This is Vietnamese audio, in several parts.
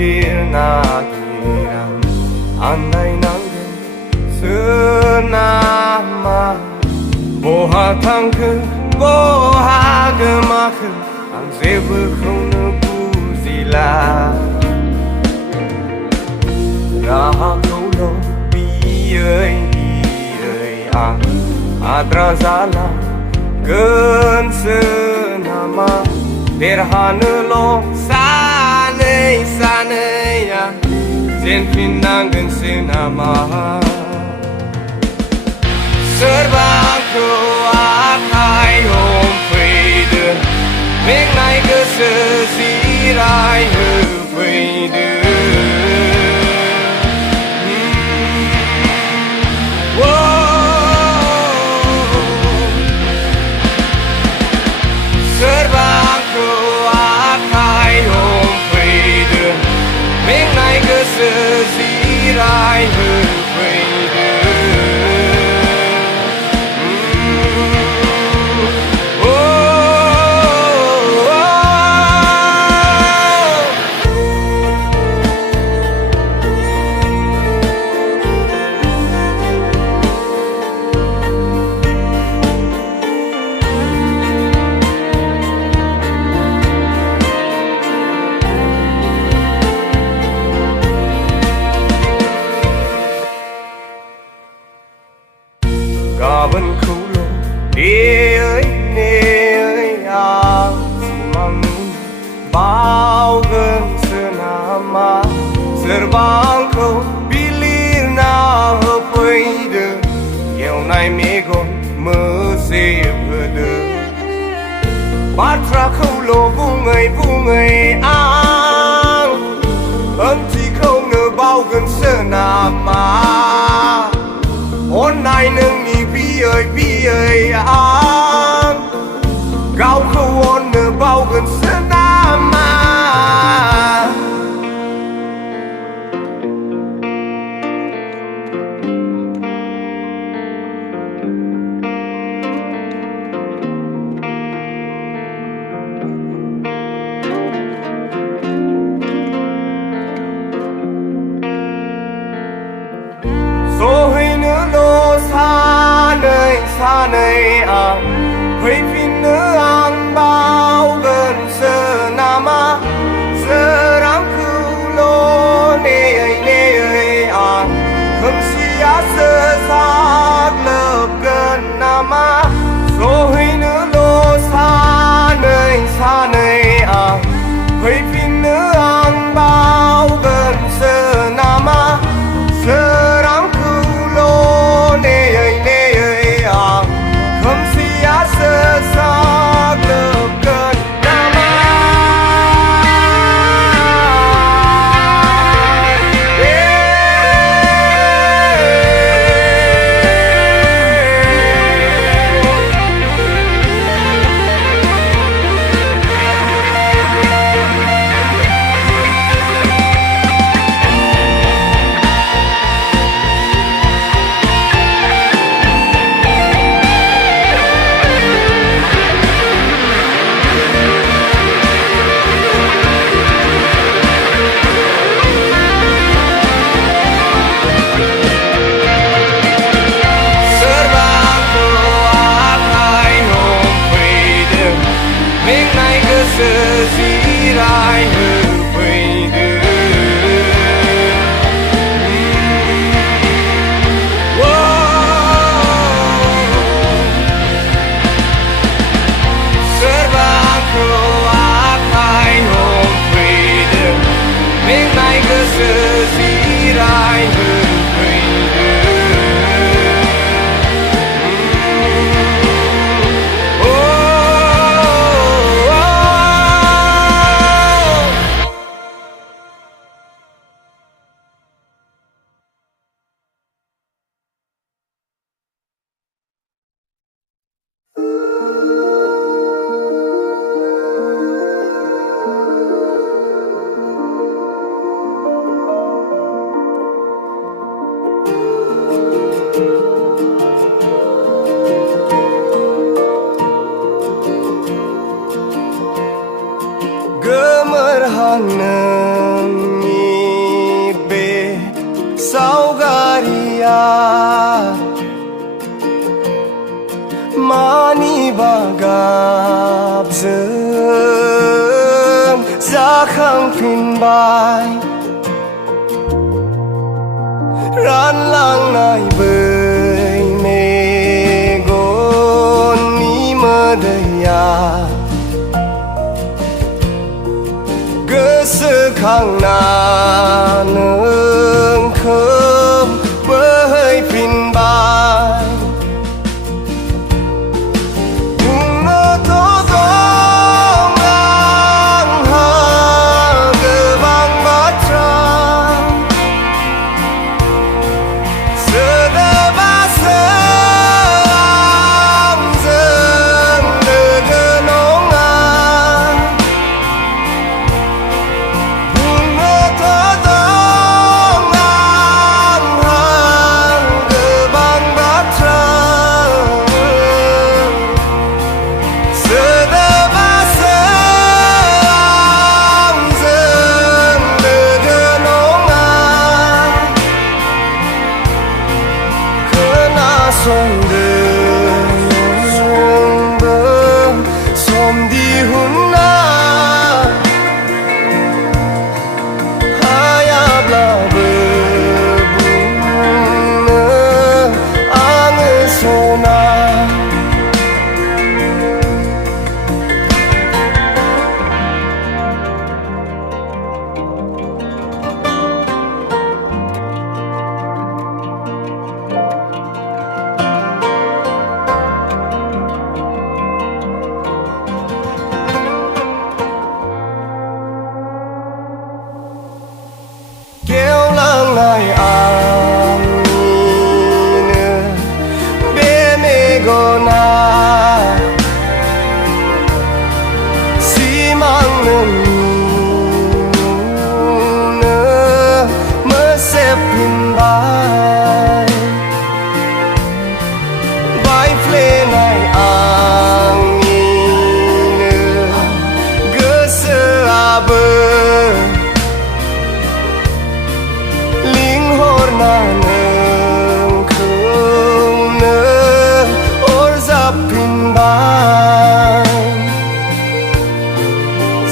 길나기랑 안나이난게 스나마 보하탕크 보하그마크 안세브크는 부지라 라하콜로 비의 아드라잘라 근스나마 데르하늘로 사네 사네야 젠핀난 근스나마 Serbangku akai home freedom Make night ke sesirai freedom Serbangku akai home freedom Make night ke sesirai freedom Gabin kulo ne simang bao gần senama serbangko bilir na hoide yau nai megon mese vede batra kulo bungai ang anti kau ne bao gần senama hôm nay nâng nhị bi ơi gạo khâu ôn nửa bao gần sơn nam xa nơi hơi phin nữ ăn bao gần sơ nam sơ ráng cứu lô nê ơi không xia sơ sát lớp gần nam số hơi nữ lô xa nơi hơi phin nữ ăn bao gần sơ nam sơ ráng cứu lô nê ơi không xia sơ xác lớp cơn nam Sesirai freedom Serbangku akai home freedom Make night ke sesirai freedom gemerhaneng bagap zem zakhang phin bai ran lang nai bơi mê gon ni mơ đầy ya cơ sư khang na nương khơm bơi phin bai sông đường bơm xóm đi hun na hai áp là bờ bùn nơ ang sona kéo lang này am nơ bê mê gona xi mang nơ mơ xếp hình bài vai phê này ang nơ gơ sơ à bơ na nương khung nơ or zap pin bai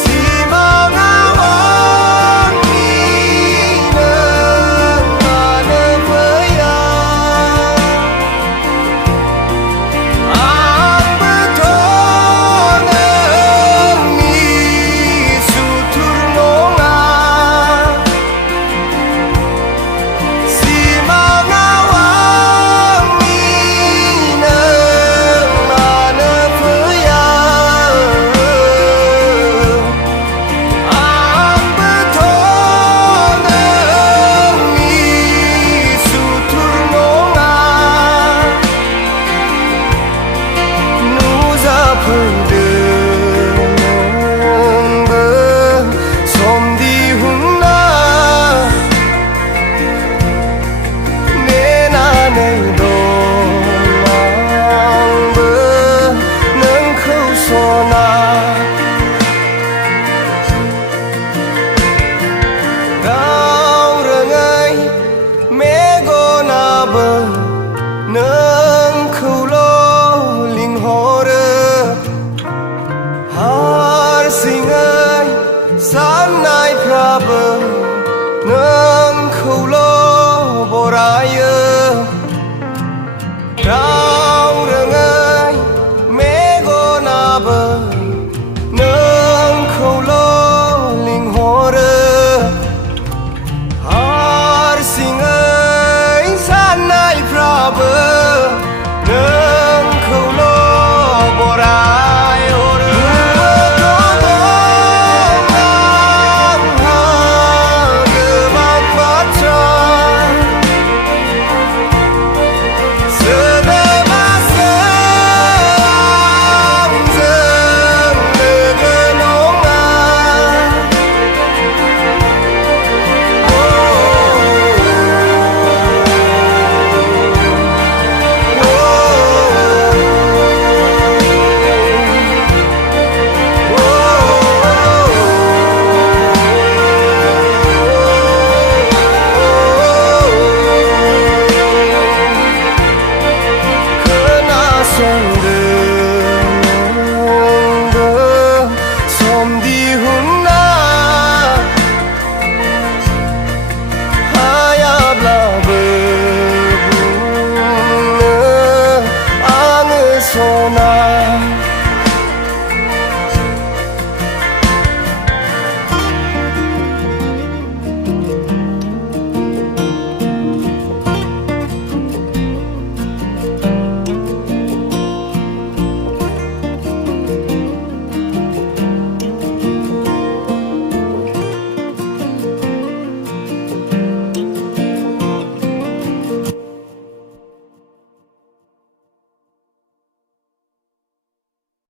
si ma nga on ni nơ ma nơ với ya ang bơ thô nơ ni su thur no nga no